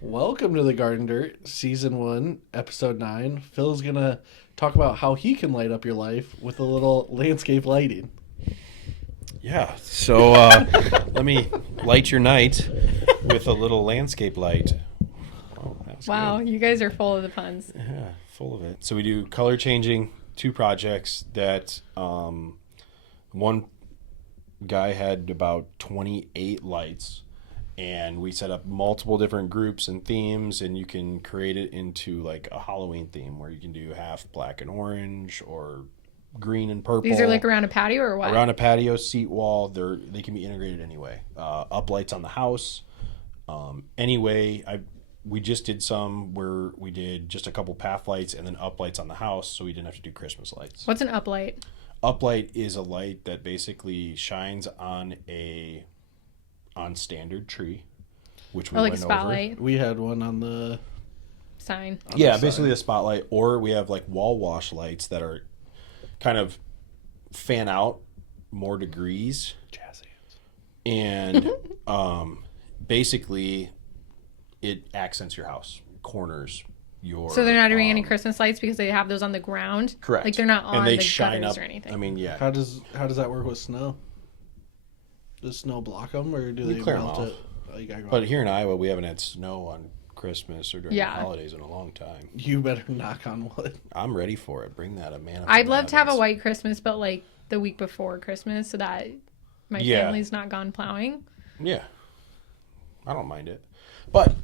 Welcome to the Garden Dirt, Season 1, Episode 9. Phil's going to talk about how he can light up your life with a little landscape lighting. Yeah, so let me light your night with a little landscape light. Oh, Wow, good. you guys are full of the puns. Yeah, full of it. So we do color changing, 2 projects that one guy had about 28 lights, and we set up multiple different groups and themes, and you can create it into like a Halloween theme where you can do half black and orange or green and purple. These are like around a patio or what? Around a patio, seat wall. They can be integrated anyway. Up lights on the house. We just did some where we did just a couple path lights and then up lights on the house, so we didn't have to do Christmas lights. What's an uplight? Uplight is a light that basically shines on standard tree, which we Or like a went spotlight over. We had one on the... sign. Yeah, basically a spotlight, or we have like wall wash lights that are kind of fan out more degrees. Jazzy. And basically it accents your house, corners your... So they're not doing any Christmas lights because they have those on the ground? Correct. Like they're not on and they the shine gutters up or anything? I mean, yeah. How does that work with snow? Does snow block them, or do they clear 'em melt off. it? Oh, you gotta go But out. here in Iowa, we haven't had snow on Christmas or during Yeah. the holidays in a long time. You better knock on wood. I'm ready for it. Bring that, a man. I'd love to have a white Christmas, but like the week before Christmas so that my Yeah. family's not gone plowing. Yeah. I don't mind it. But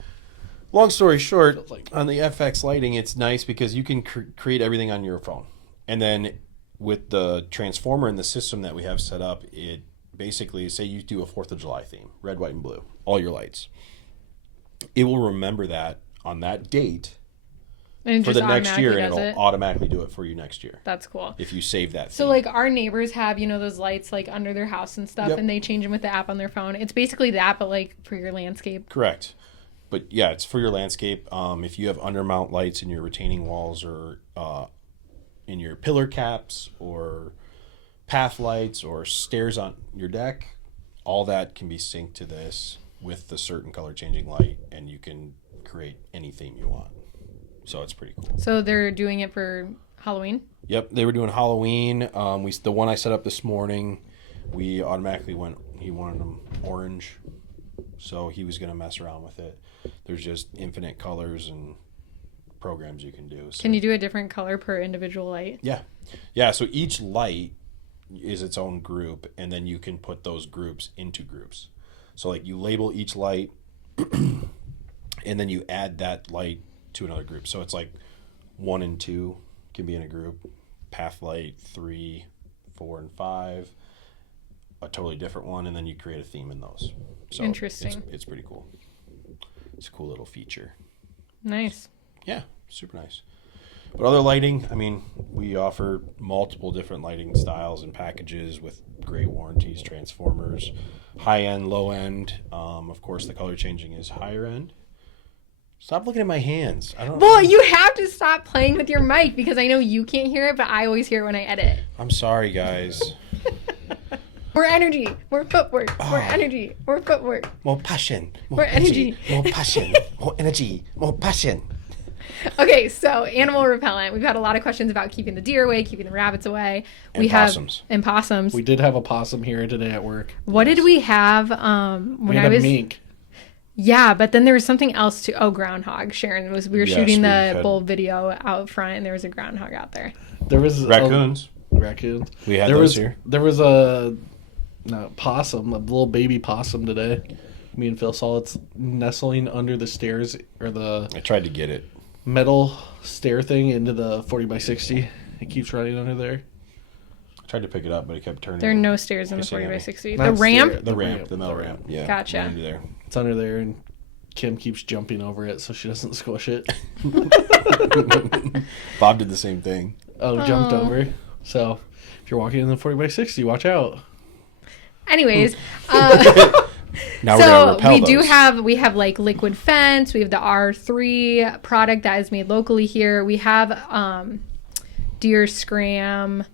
long story short, Feels like- on the FX lighting, it's nice because you can create everything on your phone. And then with the transformer and the system that we have set up, it basically, say you do a 4th of July theme, red, white, and blue, all your lights. It will remember that on that date And it for just the next year, and automatically it'll does it. automatically do it for you next year That's cool. if you save that So theme. like our neighbors have, those lights like under their house and stuff, Yep. and they change them with the app on their phone. It's basically that, but like for your landscape. Correct. But yeah, it's for your landscape. If you have undermount lights in your retaining walls or in your pillar caps or path lights or stairs on your deck, all that can be synced to this with the certain color changing light, and you can create any theme you want. So it's pretty cool. So they're doing it for Halloween? Yep, they were doing Halloween. The one I set up this morning, we automatically he wanted them orange, so he was going to mess around with it. There's just infinite colors and programs you can do. So, Can you do a different color per individual light? yeah, so each light is its own group, and then you can put those groups into groups. So like you label each light, and then you add that light to another group. So it's like 1 and 2 can be in a group, path light 3, 4, and 5, a totally different one, and then you create a theme in those. So Interesting. It's pretty cool. It's a cool little feature. Nice. Yeah, super nice. But other lighting, I mean, we offer multiple different lighting styles and packages with great warranties, transformers, high end, low end. Of course, the color changing is higher end. Stop looking at my hands. I don't. Well, you have to stop playing with your mic because I know you can't hear it, but I always hear it when I edit. I'm sorry, guys. More energy, more footwork, more energy, more footwork. More passion. More energy. More passion. More energy. More passion. Okay, so animal repellent. We've had a lot of questions about keeping the deer away, keeping the rabbits away. And possums. And possums. We did have a possum here today at work. What did we have when We I had was a mink. Yeah, but then there was something else too. Oh, groundhog. Sharon we were Yes, shooting we the had- bull video out front, and there was a groundhog out there. There was Raccoons. Raccoons. We had there those was, here. There was a possum, a little baby possum today. Me and Phil saw it's nestling under the stairs or the I tried to get it. metal stair thing into the 40x60. It keeps running under there. I tried to pick it up, but it kept turning. There are no stairs in the Kissing at me. 40x60. Not The ramp? stair, The ramp, the metal ramp. Yeah. Gotcha. Right under there. It's under there, and Kim keeps jumping over it so she doesn't squish it. Bob did the same thing. Jumped over. So if you're walking in the 40x60, watch out. Anyways, Now we're gonna so repel those. we have like liquid fence. We have the R3 product that is made locally here. We have deer scram,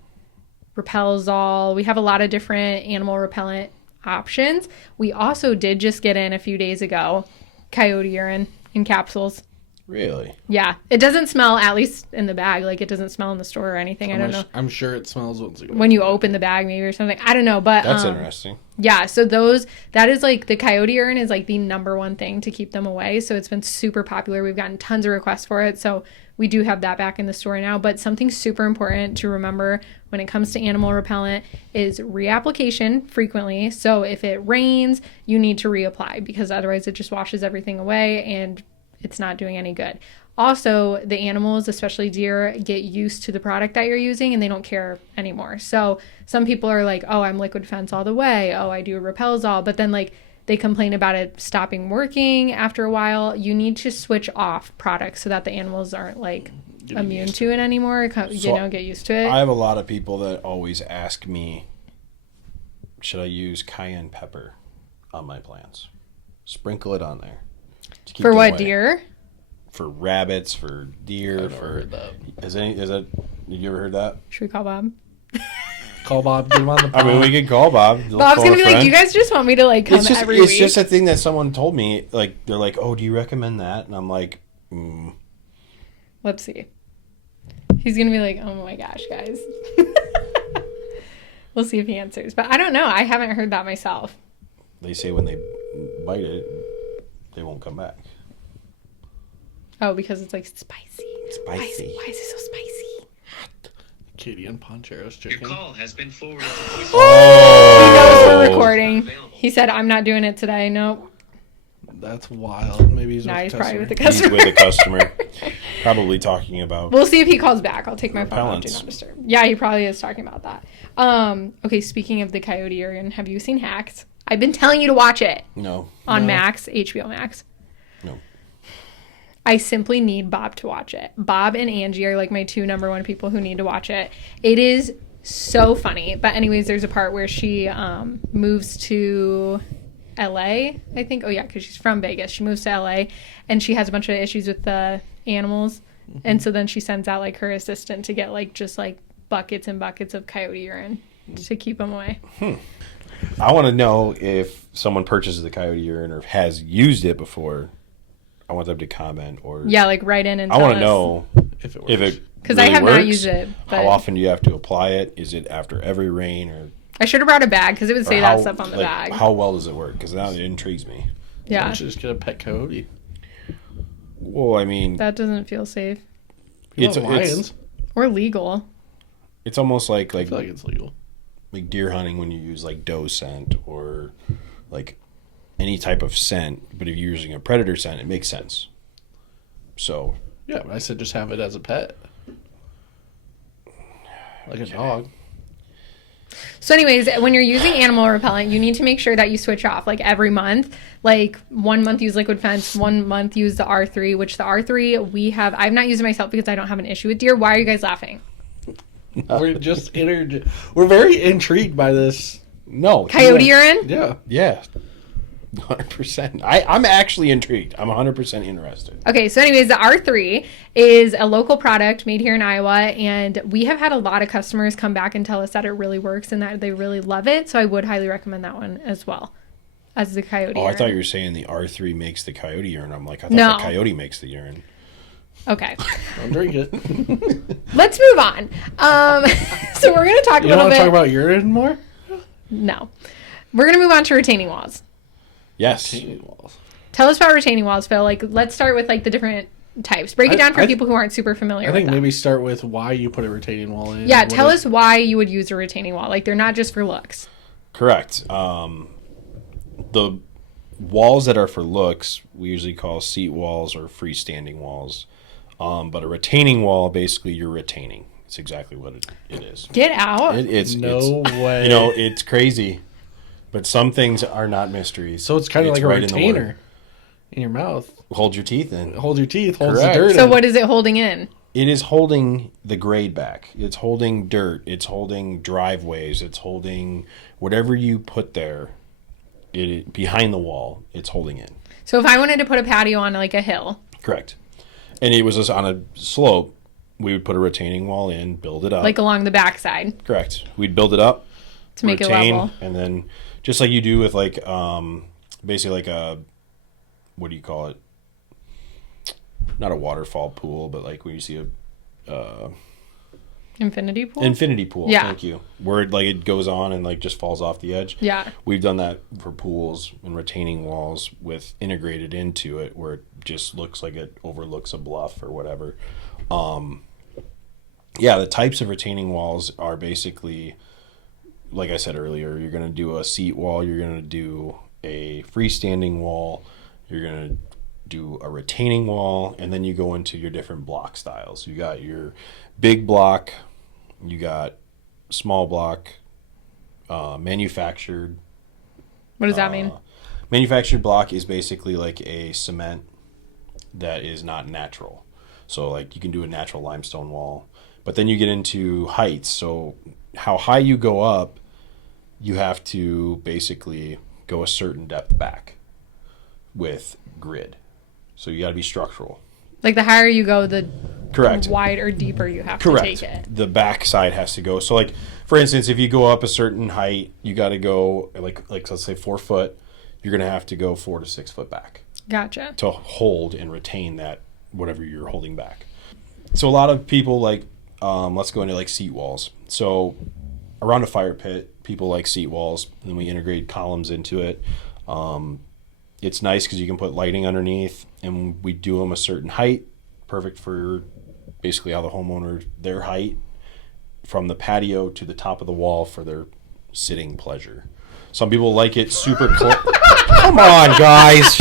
Repelzol. We have a lot of different animal repellent options. We also did just get in a few days ago Coyote Urine. in capsules. Really? Yeah. It doesn't smell, at least in the bag. Like, it doesn't smell in the store or anything. I don't know. I'm sure it smells when you open the bag, maybe, or something. I don't know. But That's interesting. Yeah. So that is like the coyote urine is like the number one thing to keep them away. So it's been super popular. We've gotten tons of requests for it. So we do have that back in the store now. But something super important to remember when it comes to animal repellent is reapplication frequently. So if it rains, you need to reapply because otherwise it just washes everything away and it's not doing any good. Also, the animals, especially deer, get used to the product that you're using and they don't care anymore. So some people are like, oh, I'm liquid fence all the way. Oh, I do Repels-All. But then like they complain about it stopping working after a while. You need to switch off products so that the animals aren't like immune to it anymore. Get used to it. I have a lot of people that always ask me, should I use cayenne pepper on my plants? Sprinkle it on there. For what, deer? For rabbits, for deer. I've never heard that. Is that? Did you ever heard that? Should we call Bob? Call Bob. Get him on the pod. I mean, we could call Bob. Bob's gonna be like, you guys just want me to like come every week? It's just a thing that someone told me. Like they're like, oh, do you recommend that? And I'm like, Let's see. He's gonna be like, oh my gosh, guys. We'll see if he answers. But I don't know. I haven't heard that myself. They say when they bite it, they won't come back. Oh, because it's like spicy. Spicy. Why is it so spicy? Katie and Ponchero's chicken. Your call has been forwarded to voice. He knows we're recording. He said, I'm not doing it today. Nope. That's wild. Maybe he's probably with the He's customer. with the customer. Probably talking about. We'll see if he calls back. I'll take my phone off. Do Repellents. not disturb. Yeah, he probably is talking about that. Okay, speaking of the Coyote Urine, have you seen Hacks? I've been telling you to watch it. No. On Max, HBO Max. No. I simply need Bob to watch it. Bob and Angie are like my two number one people who need to watch it. It is so funny. But anyways, there's a part where she moves to LA, I think. Oh yeah, because she's from Vegas. She moves to LA and she has a bunch of issues with the animals. Mm-hmm. And so then she sends out like her assistant to get like just like buckets and buckets of coyote urine to keep them away. I want to know if someone purchases the coyote urine or has used it before. I want them to comment or like write in and I tell want to us know if it works. if it because really I have works. not used it. But How often do you have to apply it? Is it after every rain or? I should have brought a bag because it would say or that stuff on the bag. How well does it work? Because now it intrigues me. Why Yeah, don't you just get a pet coyote? Well, I mean, that doesn't feel safe It's lions. or legal. it's almost like I feel like it's legal. like deer hunting when you use like doe scent or like any type of scent, but if you're using a predator scent, it makes sense. So Yeah, but I said just have it as a pet. Like a dog. So anyways, when you're using animal repellent, you need to make sure that you switch off like every month. Like 1 month use liquid fence, 1 month use the R3, which the R3 I've not used it myself because I don't have an issue with deer. Why are you guys laughing? We're very intrigued by this. no, Coyote urine? Yeah. Yeah, 100%. I'm actually intrigued. I'm 100% interested. Okay, so anyways, the R3 is a local product made here in Iowa, and we have had a lot of customers come back and tell us that it really works and that they really love it. So I would highly recommend that one as well as the coyote Oh, urine. I thought you were saying the R3 makes the coyote urine. I'm like, I thought No. the coyote makes the urine. Okay, Don't drink it. let's move on. So we're going to talk a You don't little want bit. to talk about urine more? No. We're going to move on to retaining walls. Yes. Retaining walls. Tell us about retaining walls, Phil. Like, let's start with like the different types. Break it down for people who aren't super familiar I with think them. maybe start with why you put a retaining wall in. Yeah, What tell is- us why you would use a retaining wall. Like, they're not just for looks. Correct. The walls that are for looks, we usually call seat walls or freestanding walls. But a retaining wall, basically, you're retaining. It's exactly what it is. Get out. It's way. You know, it's crazy. But some things are not mysteries. So it's kind of like a right in the word. retainer in your mouth. Hold your teeth in. Hold your teeth, holds Correct. the dirt So in. what is it holding in? It is holding the grade back. It's holding dirt. It's holding driveways. It's holding whatever you put there. It behind the wall. It's holding in. So if I wanted to put a patio on like a hill. Correct. And it was just on a slope. We would put a retaining wall in, build it up. Like along the backside Correct. We'd build it up to make it level. and then just like you do with like basically like a, what do you call it? not a waterfall pool, but like when you see a Infinity pool? infinity pool. Yeah. Thank you. Where like it goes on and like just falls off the edge. Yeah. We've done that for pools and retaining walls with integrated into it, where it just looks like it overlooks a bluff or whatever. Yeah, the types of retaining walls are basically, like I said earlier, you're going to do a seat wall, you're going to do a freestanding wall, you're going to do a retaining wall, and then you go into your different block styles. You got your big block, you got small block, manufactured. What does that mean? Manufactured block is basically like a cement that is not natural. So like you can do a natural limestone wall, but then you get into heights. So how high you go up, you have to basically go a certain depth back with grid. So you got to be structural. Like the higher you go, the Correct. wide or deeper you have to Correct. take it. The back side has to go. So like, for instance, if you go up a certain height, you got to go like let's say 4 foot. You're going to have to go 4 to 6 foot back Gotcha. to hold and retain that whatever you're holding back. So a lot of people like, let's go into like seat walls. So around a fire pit, people like seat walls, and we integrate columns into it. It's nice because you can put lighting underneath, and we do them a certain height, perfect for basically how the homeowner, their height from the patio to the top of the wall for their sitting pleasure. Some people like it super close. Come on, guys.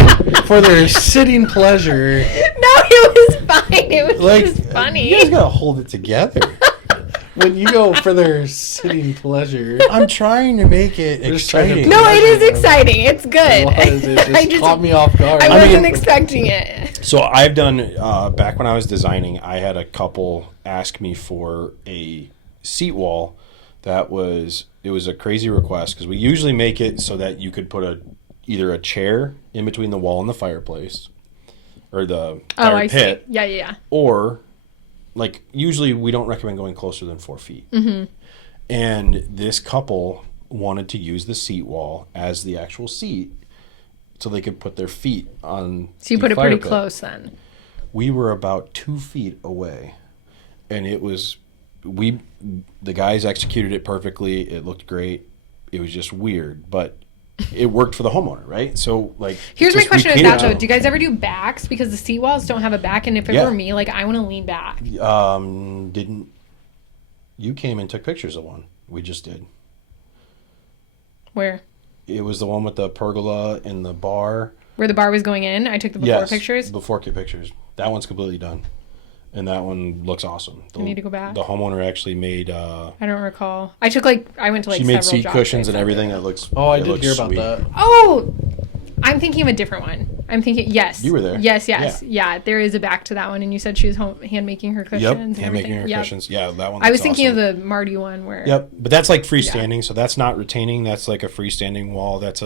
For their sitting pleasure. No, it was fine. It was Like, just funny. you guys gotta hold it together. When you go for their sitting pleasure. I'm trying to make it just trying to exciting. No, it is exciting. It's good. It just caught me off guard. I mean- wasn't expecting it. So I've done, back when I was designing, I had a couple ask me for a seat wall that was, it was a crazy request because we usually make it so that you could put either a chair in between the wall and the fireplace or the fire I pit, see. Yeah. or like usually we don't recommend going closer than 4 feet. Mm-hmm. And this couple wanted to use the seat wall as the actual seat so they could put their feet on. So you the put it fire pretty pit. close then. We were about 2 feet away, and it was the guys executed it perfectly. It looked great. It was just weird, but it worked for the homeowner, right? So like, Here's my just- we question: Is catered that to though? them. Do you guys ever do backs? Because the seat walls don't have a back, and if it Yeah. were me, like I want to lean back. Didn't you came and took pictures of one? We just did. Where? It was the one with the pergola and the bar. Where the bar was going in? I took the before pictures. Before pictures. That one's completely done, and that one looks awesome. I need to go back. The homeowner actually made. I don't recall. I went to like She made several seat jobs cushions based and on everything. it. That looks. Oh, I it did looks hear about sweet. that. Oh, I'm thinking of a different one. I'm thinking yes. You were there. Yes. Yeah. There is a back to that one, and you said she was hand making her cushions. Yep, and hand making everything. her Yep. cushions. Yeah, that one. I was looks thinking awesome. of the Marty one where. Yep, but that's like freestanding, so that's not retaining. That's like a freestanding wall. That's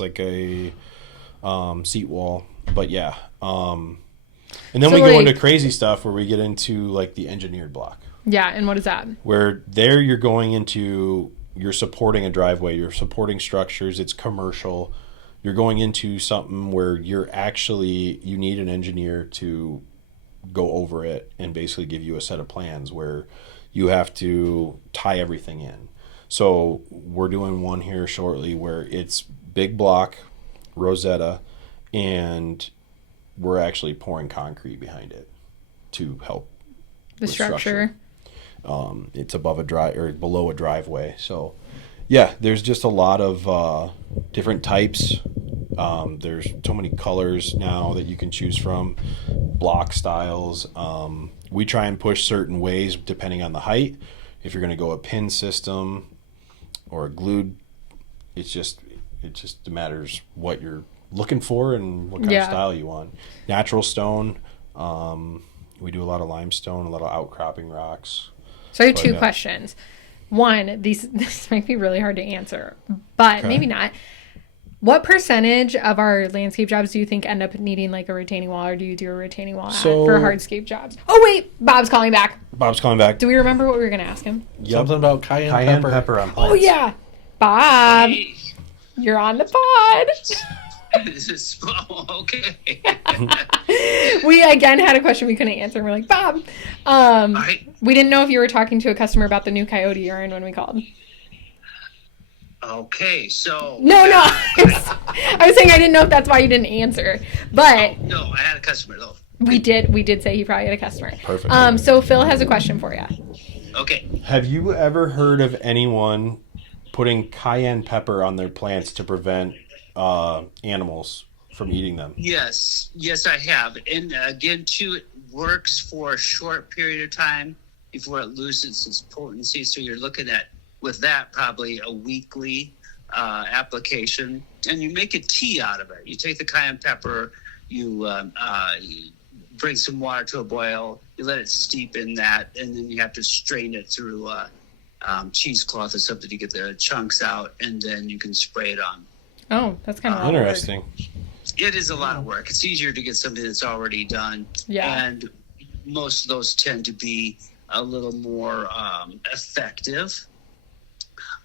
like a seat wall. But yeah, and then So, we go like- into crazy stuff where we get into like the engineered block, Yeah, and what is that? where there you're going into, you're supporting a driveway, you're supporting structures. It's commercial. You're going into something where you need an engineer to go over it and basically give you a set of plans where you have to tie everything in. So we're doing one here shortly where it's big block, Rosetta, and we're actually pouring concrete behind it to help The with structure. It's above below a driveway. So yeah, there's just a lot of different types. There's so many colors now that you can choose from, block styles. We try and push certain ways depending on the height. If you're going to go a pin system or a glued, it just matters what you're looking for and what kind of style you want. Natural stone. We do a lot of limestone, a lot of outcropping rocks. So I have two yeah. questions. One, this might be really hard to answer, but Okay. maybe not. What percentage of our landscape jobs do you think end up needing like a retaining wall, or do you do a retaining wall for hardscape jobs? Oh wait, Bob's calling back. Bob's coming back. Do we remember what we were going to ask him? Yep. Something about cayenne pepper. on plants. Oh yeah, Bob, you're on the pod. Okay. We again had a question we couldn't answer, and we're like, Bob. Right. We didn't know if you were talking to a customer about the new Coyote Urine when we called. Okay, so No. I was saying I didn't know if that's why you didn't answer, but no, I had a customer though. we did say he probably had a customer. Perfect. So Phil has a question for you. Okay. Have you ever heard of anyone putting cayenne pepper on their plants to prevent animals from eating them? Yes, I have. And again, too, it works for a short period of time before it loses its potency. So you're looking at, with that, probably a weekly application. And you make a tea out of it. You take the cayenne pepper, you bring some water to a boil, you let it steep in that, and then you have to strain it through cheesecloth or something to get the chunks out, and then you can spray it on. Oh, that's kind of Interesting. It is a lot of work. It's easier to get something that's already done. Yeah. And most of those tend to be a little more effective.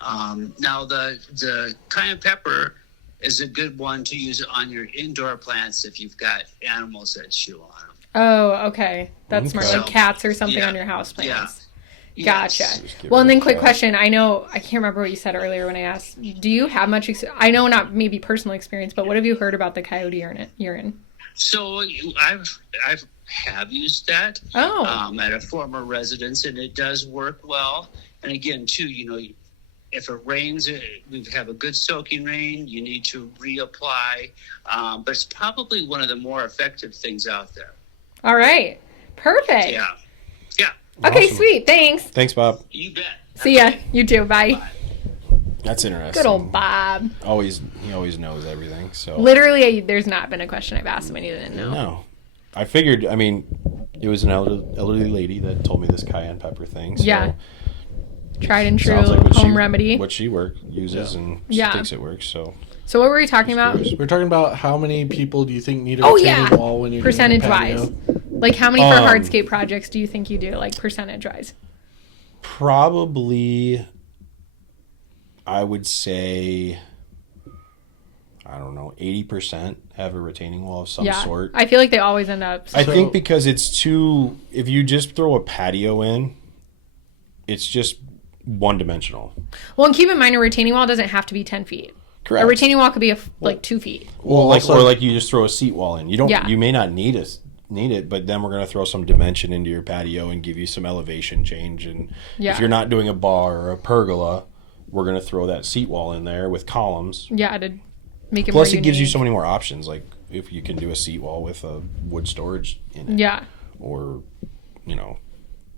Now, the cayenne pepper is a good one to use on your indoor plants if you've got animals that chew on them. Oh, okay. That's smart. Okay. Like cats or something Yeah. on your house plants. Yeah. Gotcha. Yes. Just give Well, it and a then quick shot. question. I know, I can't remember what you said earlier when I asked, do you have much, I know not maybe personal experience, but what have you heard about the coyote urine? So I've have used that at a former residence, and it does work well. And again, too, if it rains, we have a good soaking rain, you need to reapply. But it's probably one of the more effective things out there. All right. Perfect. Yeah. Okay, Awesome. sweet. Thanks. Thanks, Bob. You bet. See ya. You too. Bye. That's interesting. Good old Bob. He always knows everything. So Literally, there's not been a question I've asked him and he didn't know. no, I figured. I mean, it was an elderly lady that told me this cayenne pepper thing. So Yeah. Tried and true sounds like home remedy. What she uses and she Yeah. thinks it works. So So what were we talking about? We're talking about how many people do you think need a Oh, retaining yeah. wall when you're Percentage doing a patio? wise. Like how many for hardscape projects do you think you do, like percentage wise? probably, I would say, I don't know, 80% have a retaining wall of some Yeah. sort. I feel like they always end up. I think because it's too, if you just throw a patio in, it's just one dimensional. Well, and keep in mind a retaining wall doesn't have to be 10 feet. Correct. A retaining wall could be like 2 feet. Well, also- or like you just throw a seat wall in. You don't. Yeah. You may not need it, but then we're going to throw some dimension into your patio and give you some elevation change. And Yeah. if you're not doing a bar or a pergola, we're going to throw that seat wall in there with columns. Yeah, to make it Plus, more it gives you unique. so many more options. Like if you can do a seat wall with a wood storage in it, Yeah. or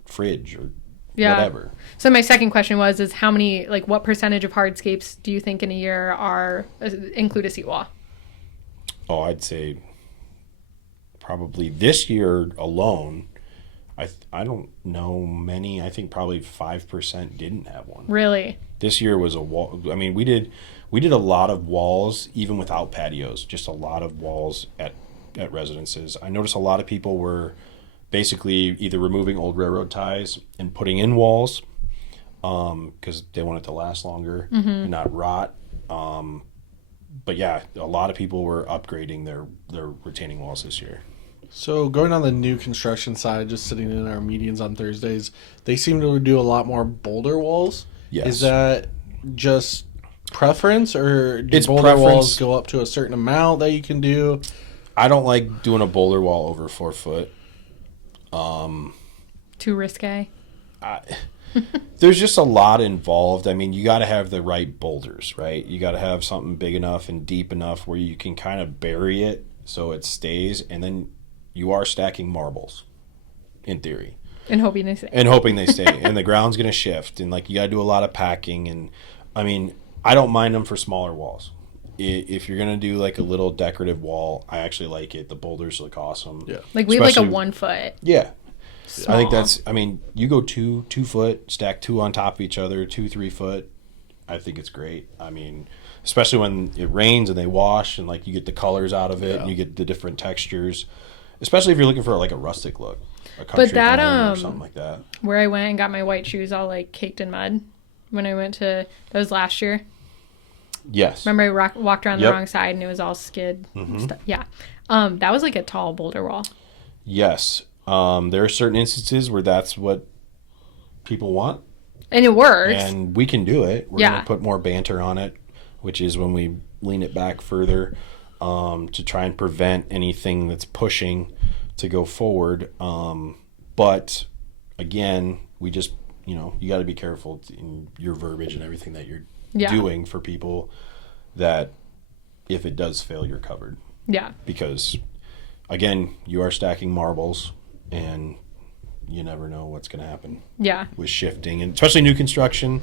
fridge or Yeah. whatever. So my second question is how many, like what percentage of hardscapes do you think in a year are include a seat wall? Oh, I'd say probably this year alone. I don't know many. I think probably 5% didn't have one. Really? This year was a wall. I mean, we did a lot of walls even without patios. Just a lot of walls at residences. I noticed a lot of people were basically either removing old railroad ties and putting in walls because they want it to last longer and not rot. But yeah, a lot of people were upgrading their retaining walls this year. So going on the new construction side, just sitting in our meetings on Thursdays, they seem to do a lot more boulder walls. Yes. Is that just preference, or do It's boulder preference. walls go up to a certain amount that you can do? I don't like doing a boulder wall over 4 foot. Too risque? There's just a lot involved. I mean, you got to have the right boulders, right? You got to have something big enough and deep enough where you can kind of bury it so it stays, and then you are stacking marbles, in theory, And hoping they say. and hoping they stay. And the ground's going to shift, and like you got to do a lot of packing. And I mean, I don't mind them for smaller walls. If you're going to do like a little decorative wall, I actually like it. The boulders look awesome. Yeah. Like we have like a Especially- 1 foot. Yeah. Small. I think that's, I mean, you go 2 foot, stack 2 on top of each other, 2, 3 foot. I think it's great. I mean, especially when it rains and they wash and like you get the colors out of it and you get the different textures, especially if you're looking for like a rustic look, a country that, home or something like that. Where I went and got my white shoes all like caked in mud when I went to, that was last year. Yes. Remember I walked around the Yep. wrong side and it was all skid and stuff. Yeah. That was like a tall boulder wall. Yes. There are certain instances where that's what people want. And it works. And we can do it. We're Yeah. going to put more banter on it, which is when we lean it back further to try and prevent anything that's pushing to go forward. But again, we just, you got to be careful in your verbiage and everything that you're doing for people, that if it does fail, you're covered. Yeah. Because again, you are stacking marbles and you never know what's going to happen. Yeah. With shifting, and especially new construction,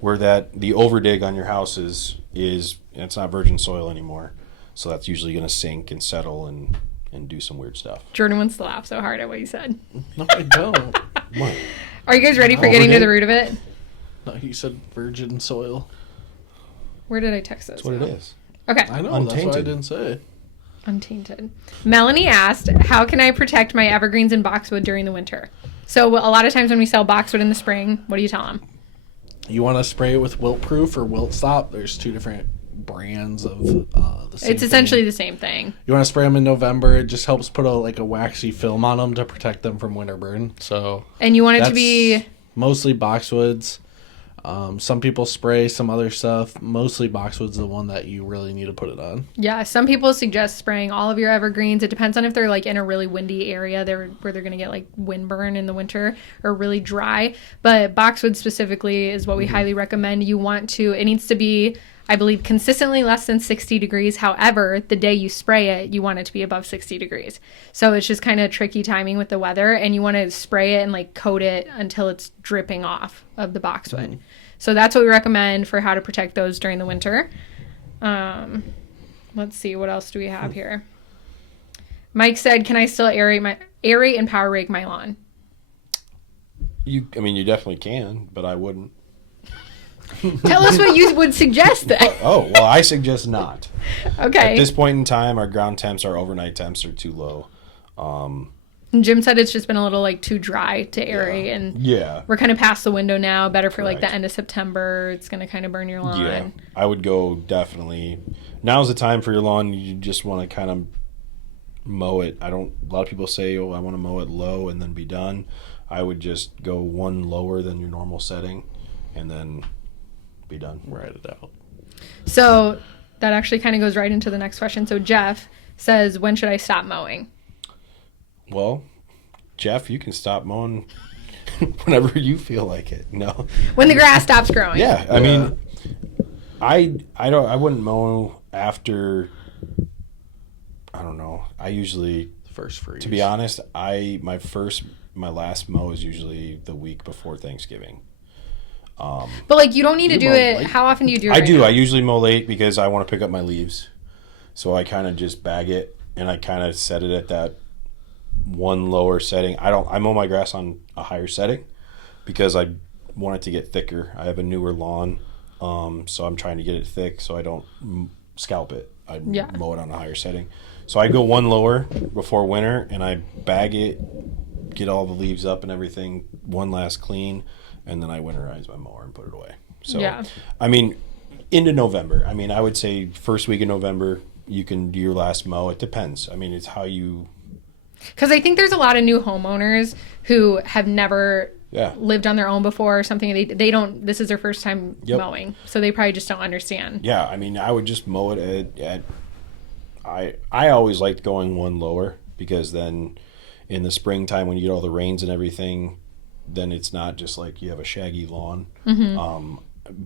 where the overdig on your house is it's not virgin soil anymore, so that's usually going to sink and settle and do some weird stuff. Jordan wants to laugh so hard at what you said. No, I don't. What? Are you guys ready for getting to the root of it? No, he said virgin soil. Where did I text this? That's what it is. Okay. I know, that's why I Untainted. didn't say. Untainted. Melanie asked, how can I protect my evergreens and boxwood during the winter? So a lot of times when we sell boxwood in the spring, what do you tell them? You want to spray it with wilt proof or wilt stop. There's two different brands of the same It's essentially thing. the same thing. You want to spray them in November. It just helps put a waxy film on them to protect them from winter burn. So And you want it to that's be... mostly boxwoods. Some people spray some other stuff. Mostly boxwood's the one that you really need to put it on. Yeah, some people suggest spraying all of your evergreens. It depends on if they're like in a really windy area where they're going to get like windburn in the winter or really dry. But boxwood specifically is what we highly recommend. It needs to be, I believe, consistently less than 60 degrees. However, the day you spray it, you want it to be above 60 degrees. So it's just kind of tricky timing with the weather, and you want to spray it and like coat it until it's dripping off of the boxwood. So that's what we recommend for how to protect those during the winter. Let's see, what else do we have here? Mike said, can I still aerate and power rake my lawn? You definitely can, but I wouldn't. Tell us what you would suggest then. Oh, well, I suggest not. Okay. At this point in time, our ground temps, our overnight temps are too low. And Jim said it's just been a little like too dry to aerate, and Yeah. we're kind of past the window now. Better for like the Correct. end of September. It's going to kind of burn your lawn. Yeah, I would go definitely. Now's the time for your lawn. You just want to kind of mow it. A lot of people say, oh, I want to mow it low and then be done. I would just go one lower than your normal setting and then be done. Ride it out. So that actually kind of goes right into the next question. So Jeff says, when should I stop mowing? Well, Jeff, you can stop mowing whenever you feel like it. No. When the grass stops growing. Yeah, I mean, I wouldn't mow after. I don't know. I usually, First freeze. to be honest, my last mow is usually the week before Thanksgiving. But like you don't need to You do mow it. late? How often do you do it? I right do. now? I usually mow late because I want to pick up my leaves. So I kind of just bag it and I kind of set it at that one lower setting. I mow my grass on a higher setting because I want it to get thicker. I have a newer lawn, so I'm trying to get it thick so I don't scalp it. I mow it on a higher setting. So I go one lower before winter and I bag it, get all the leaves up and everything, one last clean, and then I winterize my mower and put it away. So, Yeah. I mean, into November. I mean, I would say first week of November, you can do your last mow. It depends. I mean, it's how you... Because I think there's a lot of new homeowners who have never lived on their own before or something. They don't, this is their first time mowing. So they probably just don't understand. Yeah, I mean, I would just mow it at I always liked going one lower because then in the springtime when you get all the rains and everything, then it's not just like you have a shaggy lawn. Mm-hmm.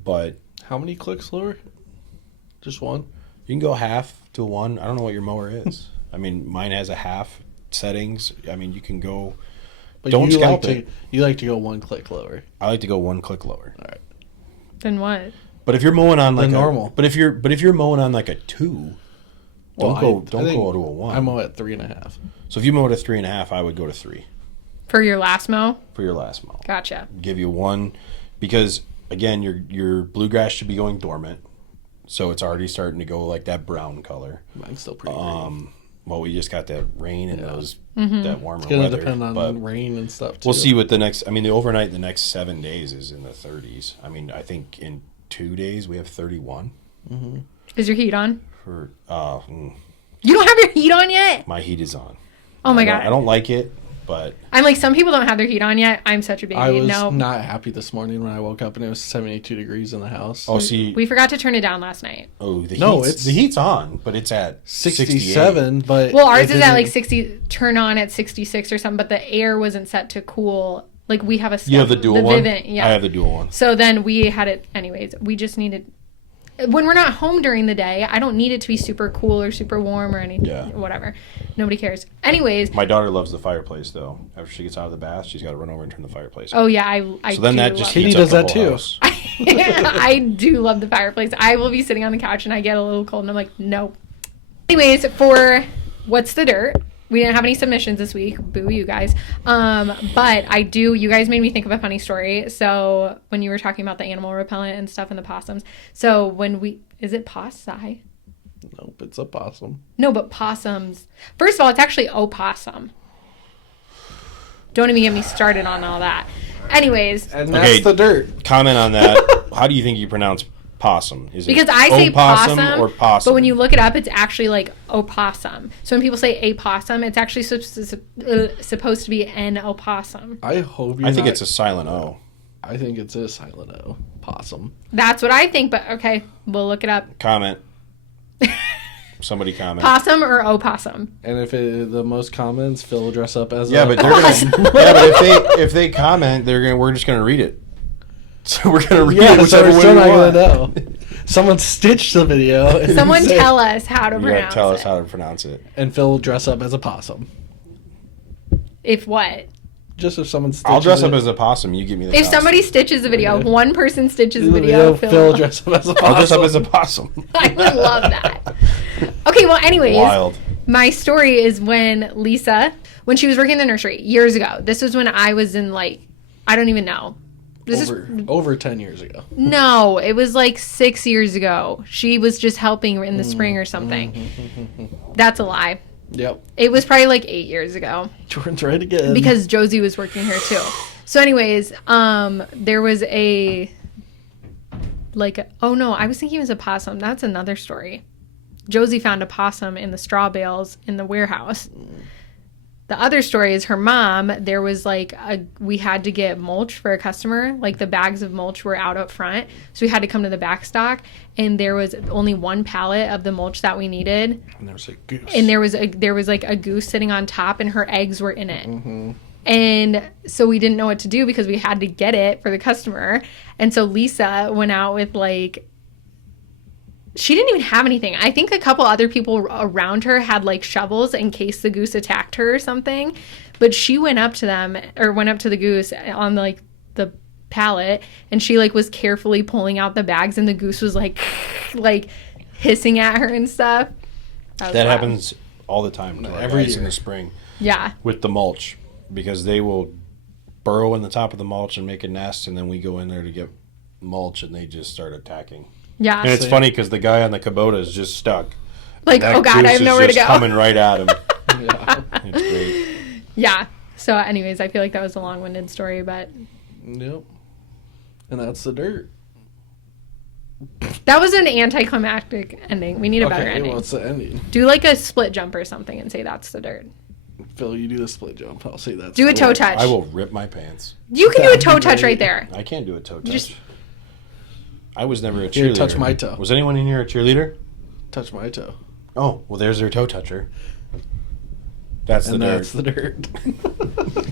But How many clicks lower? Just one? you can go half to one. I don't know what your mower is. I mean, mine has a half settings. I mean, you can go... But Don't you scalp like it. You like to go one click lower. I like to go one click lower. All right. Then what? But if you're mowing on like normal. But if you're mowing on like a 2, don't go I think to a 1. I mow at 3.5. So if you mow at a 3.5, I would go to 3 For your last mow? for your last mow. Gotcha. Give you 1 because again, your bluegrass should be going dormant, so it's already starting to go like that brown color. Mine's still pretty green. Well, we just got that rain and those Mm-hmm. that warmer It's going to weather. depend on but rain and stuff, too. we'll see what the next. I mean, the overnight the next 7 days is in the 30s. I mean, I think in 2 days we have 31. Is your heat on? For You don't have your heat on yet? my heat is on. Oh my God. I don't like it, but I'm like, some people don't have their heat on yet. I'm such a baby. I was No. not happy this morning when I woke up and it was 72 degrees in the house. oh, see, We forgot to turn it down last night. the heat's on, but it's at 67, but Well, ours it is at didn't- like 60, turn on at 66 or something, but the air wasn't set to cool. Like we have a You have the dual one? Vivint, yeah. I have the dual one. So then we had it anyways. We just needed, when we're not home during the day, I don't need it to be super cool or super warm or anything. Yeah. Whatever. Nobody cares. Anyways. My daughter loves the fireplace, though. After she gets out of the bath, she's got to run over and turn the fireplace on. Oh yeah, I So then do that just love Katie heats does up that the whole too. house. I do love the fireplace. I will be sitting on the couch and I get a little cold and I'm like, no. Anyways, for What's the Dirt? We didn't have any submissions this week. Boo, you guys. But I do. You guys made me think of a funny story. So when you were talking about the animal repellent and stuff and the possums. So is it possi? Nope, it's a possum. No, but possums. First of all, it's actually opossum. Don't even get me started on all that. Anyways, And that's Okay. the dirt. Comment on that. How do you think you pronounce possum? Is because it I say opossum possum, or possum? but when you look it up, it's actually like opossum. So when people say a possum, it's actually supposed to be an opossum. I hope you're I think not- it's a silent O. I think it's a silent O. Possum. That's what I think, but okay, we'll look it up. Comment. Somebody comment. Possum or opossum? And if the most comments, Phil will dress up as Yeah, a but they're gonna. Yeah, but if they comment, we're just gonna read it. So we're gonna read it Yeah, so whichever we're way still we not want. gonna know. Someone stitched the video. And Someone say- tell us how to You pronounce gotta tell us it. how to pronounce it. And Phil will dress up as a possum. If what? Just if someone stitches I'll dress up it. as a possum. You give me the. If costume. somebody stitches a video, Yeah. one person stitches a The video, Phil will dress up as a possum. I'll dress up as a possum. I would love that. Okay, well, anyways, Wild. my story is when Lisa, when she was working in the nursery years ago. This was when I was in like, I don't even know. This over 10 years ago. No, it was like 6 years ago. She was just helping in the spring or something. That's a lie. Yep. It was probably like 8 years ago Jordan's right again. because Josie was working here too. So anyways, there was oh no, I was thinking it was a possum. That's another story. Josie found a possum in the straw bales in the warehouse. The other story is her mom. There was we had to get mulch for a customer. Like the bags of mulch were out up front. So we had to come to the back stock. And there was only one pallet of the mulch that we needed. And there was a goose. And there was like a goose sitting on top and her eggs were in it. And so we didn't know what to do because we had to get it for the customer. And so Lisa went out with she didn't even have anything. I think a couple other people around her had like shovels in case the goose attacked her or something. But she went up to the goose on the pallet and she was carefully pulling out the bags and the goose was like hissing at her and stuff. That happens all the time to our Every guys in year. the spring Yeah. with the mulch because they will burrow in the top of the mulch and make a nest, and then we go in there to get mulch and they just start attacking. Yeah. And it's Same. funny because the guy on the Kubota is just stuck. Like, And that oh God, goose I have is nowhere to just go. coming right at him. Yeah. It's great. Yeah. So anyways, I feel like that was a long-winded story, but Yep. And that's the dirt. that was an anticlimactic ending. We need a better Okay, ending. well, it's the ending. Do like a split jump or something and say that's the dirt. Phil, you do the split jump. I'll say that's Do a the toe dirt. touch. I will rip my pants. You can do a That'd be toe touch great. right there. I can't do a toe touch. Just- I was never a cheerleader. Here, touch my toe. Was anyone in here a cheerleader? Touch my toe. Oh, well, there's their toe toucher. That's the And dirt. that's the dirt.